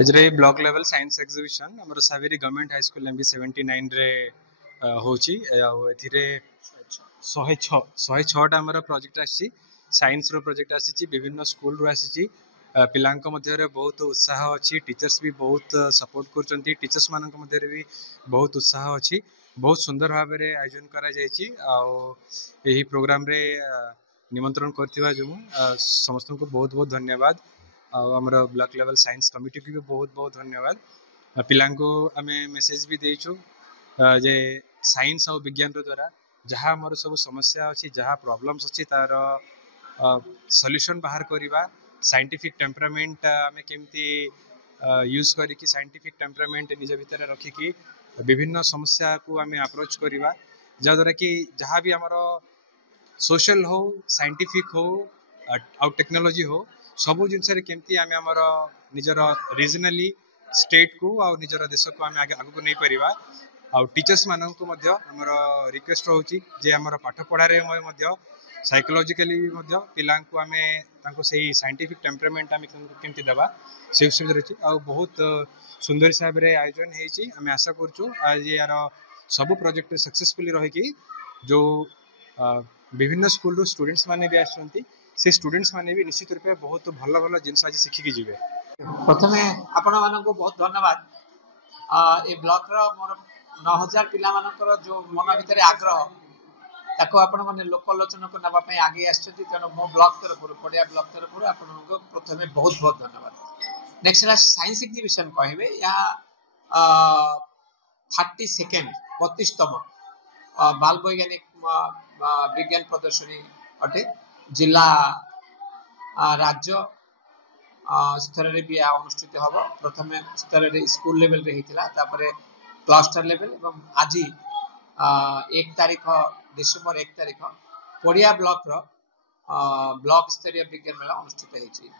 एजरे block level science exhibition हमर Saveri government high school MB 79 रे होची एथिरे 106 टा हमर प्रोजेक्ट आसी साइंस रो प्रोजेक्ट आसी विभिन्न स्कूल रो आसी पिलांक मध्य रे बहुत उत्साह अछि टीचर्स भी बहुत सपोर्ट करचंती टीचर्स मानक मध्य रे भी बहुत उत्साह अछि बहुत सुंदर भाव रे आयोजन करा जायछि आ एही प्रोग्राम रे निमंत्रण करथिबा जो समस्त को बहुत बहुत धन्यवाद आमर ब्लॉक लेवल साइंस कमिटी को भी बहुत बहुत धन्यवाद पिलांको आमे मेसेज भी देइछु जे साइंस और विज्ञान द्वारा जहाँ आमर सब समस्या अछि जहाँ प्रॉब्लम्स अछि तार सॉल्यूशन बाहर करिबा साइंटिफिक टेम्परामेंट आमे केमती यूज करिकि साइंटिफिक टेम्परामेंट निज भितर रखिकि विभिन्न समस्या को आमे अप्रोच करिबा जा द्वारा कि जहाँ भी आमर सोशल हो साइंटिफिक हो आउ टेक्नोलॉजी हो सबु जिनस केमती आमे आमर निजर रीजनली स्टेट को आ निजर देश को आमे आगे को नहीं परिबा आ टीचर्स मानन को मध्य हमर रिक्वेस्ट रहउची जे हमर पाठ पढ़ा रे मध्य साइकोलॉजिकली मध्य पिलां को आमे तांको सही साइंटिफिक टेम्परामेंट आमे केमती देबा से विषय रहची आ बहुत सुंदर हिसाब रे आयोजन हेची आमे आशा करछु आज यार सब प्रोजेक्ट सक्सेसफुली रही कि जो विभिन्न स्कूल रो स्टूडेंट्स माने भी आछंती से स्टूडेंट्स माने भी निश्चित रूप बहुत भल भल जिनस आज शिखिकी जिवे प्रथमे आपण माननको बहुत धन्यवाद ए ब्लॉक रो मोर 9000 पिला मानकर जो मन भितर आग्रह ताको आपण माने लोकलोचन को नबा पई आगे आछथि तनो मो ब्लॉक तरफ पडिया ब्लॉक तरफ आपनको प्रथमे बहुत बहुत धन्यवाद नेक्स्ट ला साइंस एग्जीबिशन कहबे या 32nd 32तम बाल वैज्ञानिक विज्ञान प्रदर्शनी अटे जिला राज्य स्तर रे भी अनुष्ठित हबो प्रथमे स्तर रे स्कूल लेवल रे हितला तापरे क्लस्टर लेवल एवं आज 1 तारिख डिसेंबर 1 तारिख पडिया ब्लॉक रो ब्लॉक स्तरीय विज्ञान मेला अनुष्ठित हेछि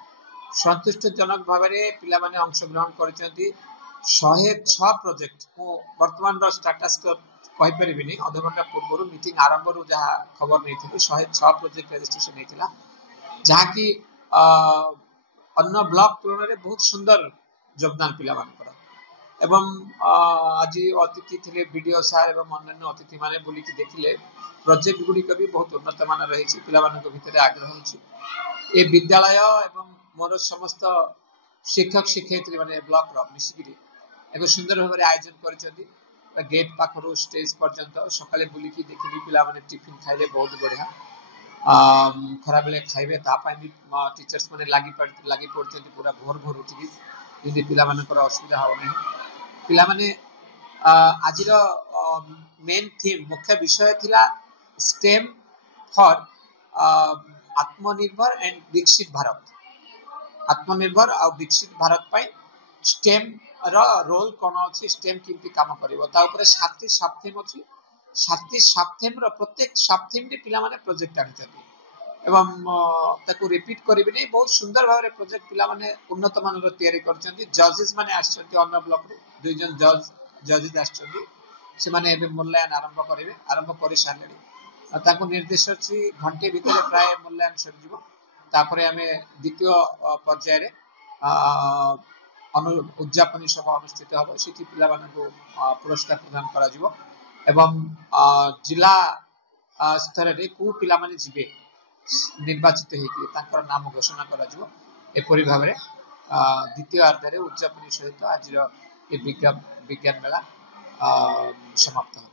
संतुष्टजनक भाव रे पिला माने अंश ग्रहण करचंती 106 प्रोजेक्ट को वर्तमान रो स्टेटस को कहि परिबिनी आधा घंटा पूर्व मीटिंग आरंभ रु जहा खबर नै थिबी 106 प्रोजेक्ट रजिस्ट्रेशन हेतिला जहा कि अन्य ब्लॉक तुलन रे बहुत सुंदर योगदान पिला मानकर एवं आज अतिथि थिले वीडियो सार एवं अन्य अतिथि माने बोली कि देखिले प्रोजेक्ट गुडी को भी बहुत उन्नत मान रही पिला मानक भितर आग्रह होछि ए विद्यालय एवं मोर समस्त शिक्षक शिक्षयित्री माने ब्लॉक रो मिसिगिरी एक सुंदर भाव आयोजन करछथि गेट पाखरु स्टेज पर्यंत सकाले बुली कि देखिली पिला माने टिफिन खाइले बहुत बढ़िया खरा बेले खाइबे तापाई भी टीचर्स माने लागी पड़ते पूरा भोर भोर उठी यदि पिला मानकर असुविधा हो नहीं पिला माने आज मेन थीम मुख्य विषय थिला स्टेम फॉर आत्मनिर्भर एंड विकसित भारत आत्मनिर्भर और विकसित भारत पाई स्टेम रो रोल कोन अछि स्टेम किंती काम करिवो ता ऊपर 7टी सब थीम अछि 7टी सब थीम रो प्रत्येक सब थीम रे पिला माने प्रोजेक्ट आनिछथि एवं ताको रिपीट करिबे नै बहुत सुंदर भाव रे प्रोजेक्ट पिला माने उन्नत मान रो तयारी करछथि जजेस माने आछथि अन्य ब्लॉक रो दुई जन जजेस आछथि से माने एबे मूल्यांकन आरंभ करि सारलेनी ताको निर्देश अछि घंटे भितर प्राय मूल्यांकन सर जिवो तापरे हमें द्वितीय पर्याय रे उद्यापन सभा अनुष्ठित हम सीटी पिला मानकु पुरस्कार प्रदान करा जिवो एवं जिला स्तर रे को पिला माने जिवे निर्वाचित हेकि ताकर नाम घोषणा करा जिवो एपरि भाव रे द्वितीय अर्ध रे उद्यापन सहित आज रो ए विज्ञान मेला समाप्त हो।